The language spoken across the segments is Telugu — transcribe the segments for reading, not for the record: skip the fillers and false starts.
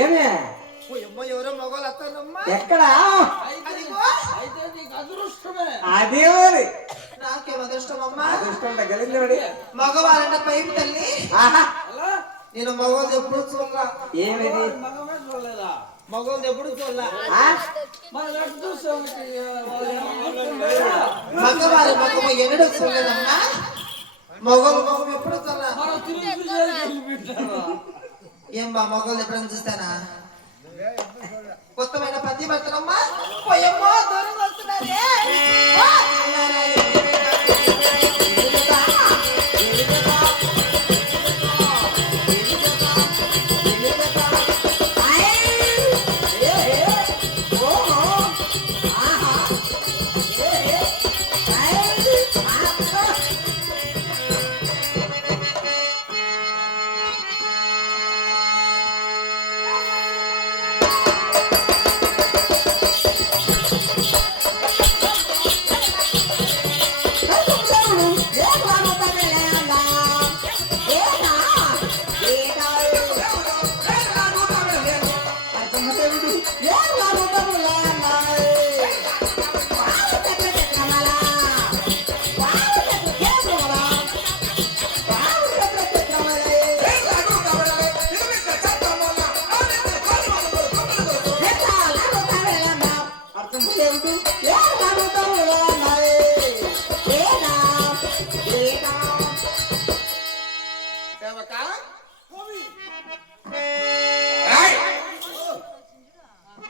ఏమే ఎవరో మగవాళ్ళు వస్తానమ్మా. ఎక్కడా అయితే నీకు అదృష్టమే. అదే మరి నాకేం అదృష్టం అమ్మా. అదృష్టం తగ్గలింది మగవాళ్ళంటే పైపు తల్లి. నేను మగవాళ్ళు ఎప్పుడు చూడలా. ఏమిది మగమే చూడలేదా? మగవాళ్ళు ఎప్పుడు చూడలా. మగవారి మగమ ఎన్నడూ చూడలేదమ్మా. మగవాళ్ళు మగం ఎప్పుడు చూడలా. ఏం బా మగవాళ్ళు ఎప్పుడైనా చూస్తానా? కొత్తమైన పతి భర్తనమ్మా. పోయమ్మో దూరం వస్తున్నారే.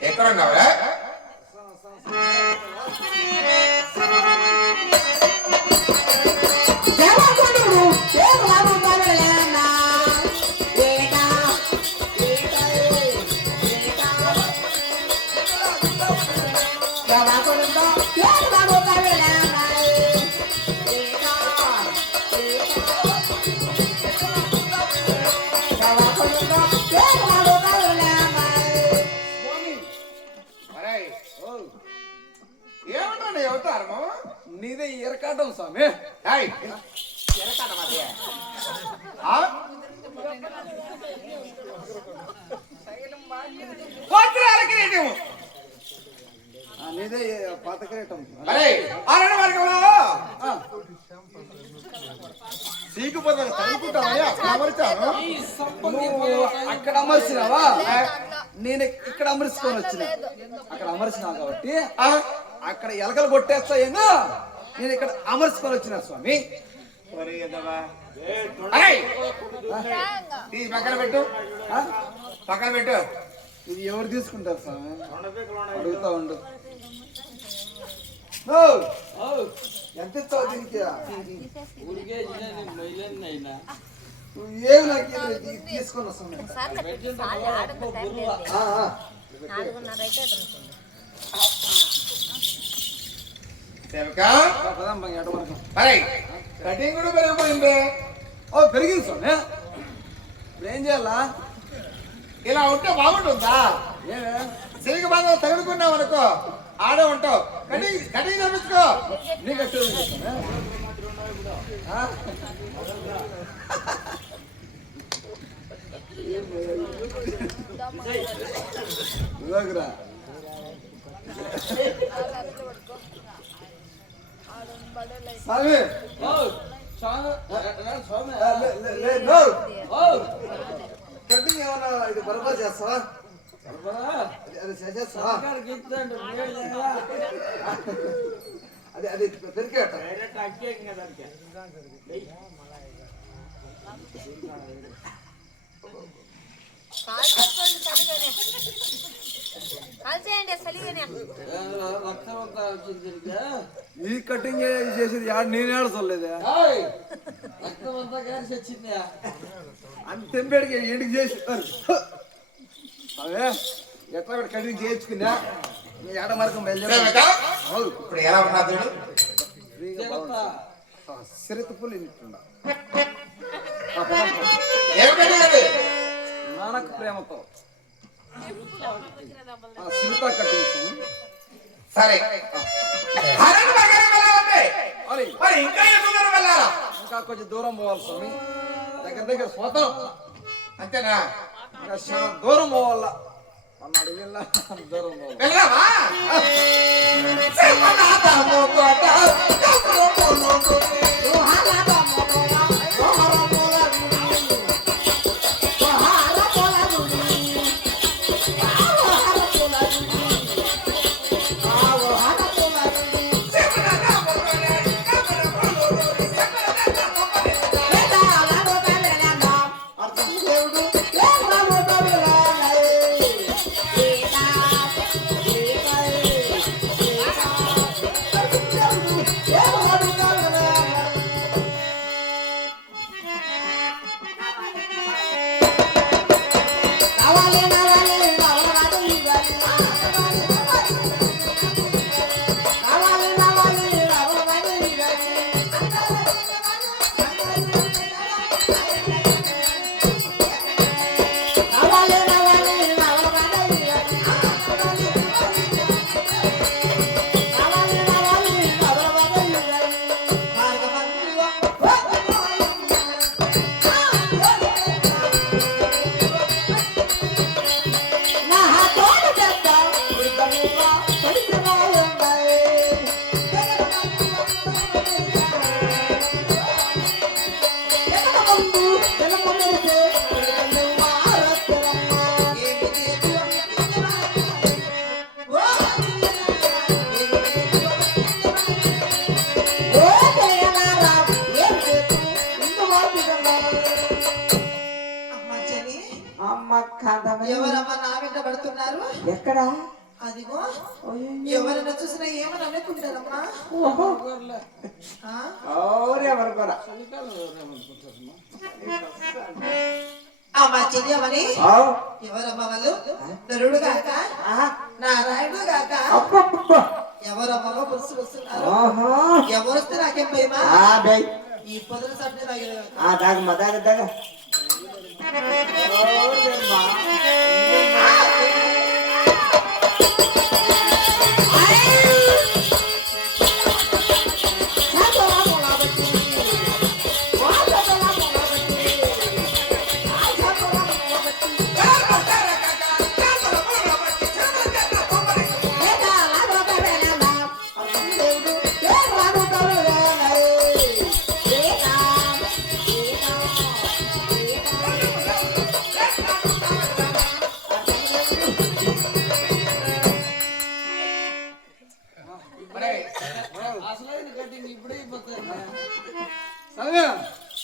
ఎక్కడున్నావురా? నీదే ఎరకాటం స్వామి. నీదే పాత కిరీటం. సీకుపోతా చదువుకుంటావయ్యా. అక్కడ అమర్చినావా? నేను ఇక్కడ అమర్చుకొని వచ్చిన. అక్కడ అమర్చినావు కాబట్టి అక్కడ ఎలకలు కొట్టేస్తాయేమో. నేను ఇక్కడ అమర్చుకొని వచ్చిన స్వామి. పక్కన పెట్టు, పక్కన పెట్టు. ఇది ఎవరు తీసుకుంటారు స్వామి? అడుగుతా ఉండు. ఎంత ఇస్తావు దీనికి? ఏమి నాకు తీసుకొని వస్తాను. కటింగ్ కూడా పెరిగిపోయింది. పెరిగింది స్వామి. ఇప్పుడు ఏం చేయాలా? ఇలా ఉంటే బాగుంటుందా? సిరిగి బాగా తగులుకున్నావు అనుకో, ఆడే ఉంటావు. కటింగ్ కటింగ్ చేపించుకో. నీ కట్టు స్వామి. కటింగ్ ఏమన్నా ఇది బరబా చేస్తావా? అది చేసేస్తావా? అది అది పెరికేట ఈ కటింగ్ చేసేది నేను ఆడలేదా? అంత తెంపేడికి ఇంటికి చేస్తారు. అవే ఎట్లా కటింగ్ చేయించుకున్నా ఏడ మార్గం ఇప్పుడు ఎలా ఉన్నా సిరత పులి నానక ప్రేమతో సిరత కట్టించాను. సరే ఇంకా కొంచెం దూరం పోవాలి స్వామి. దగ్గర దగ్గర పోతాం అంతేనా? ఇంకా చాలా దూరం పోవాల మన అడవిలో దూరం పోవాలి. వెళ్ళావా ఎవరమ్మా నా వెంట పడుతున్నారు? ఎక్కడ అదిగో ఎవరైనా చూసినా ఏమని అనుకుంటారమ్మా? ఎవరుకోరా అమ్మా చెయ్యమని ఎవరమ్మా వాళ్ళు? నరుడు గాక నారాయణుడు గాక ఎవరమ్మా బస్సు వస్తున్నారు? ఎవరు వస్తే నాకేం భయమా? ఈ పొదల సభ్యులు దాగమ్మా దాగ దాగ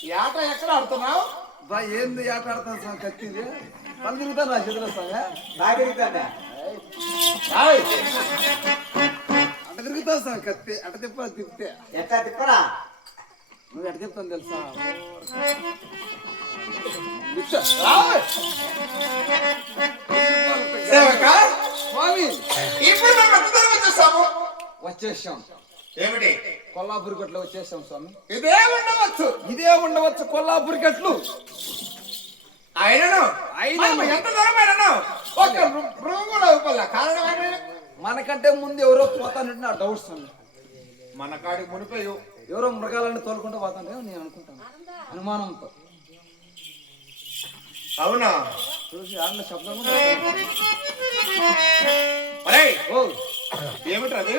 ఈ ఆట ఎక్కడ ఆడుతున్నావు? బా ఏంది ఆట ఆడతాను సార్ కత్తిది పని తిరుగుతాను నా చేతిలో సార్ బాగా అట్ట తిరుగుతాను సార్ కత్తి అట్ట తిప్పితే ఎట్లా తిప్పరా నువ్వు ఎట్ట చెప్తాను తెలుసా సేవక స్వామి ఇప్పుడు మేము ఎంత దూరం వచ్చేసాము? వచ్చేసాం. ఏమిటి? కొల్లాపూర్ గట్లు వచ్చేసాం స్వామి. ఇదే ఉండవచ్చు. ఇదే ఉండవచ్చు కొల్లాపూర్ గట్లు. అయినను ఎంత దూరం అయినను ఒక్క మృగం కూడా ఇవ్వాల. కారణం ఏమి? మనకంటే ముందు ఎవరో పోతానంటే నా డౌట్స్ స్వామి. మన కాడికి మునిపోయి ఎవరో మృగాలన్నీ తోలుకుంటూ పోతాంటే నేను అనుకుంటాను అనుమానంతో. అవునా? చూసి ఆడిన శబ్దం ఏమిటది?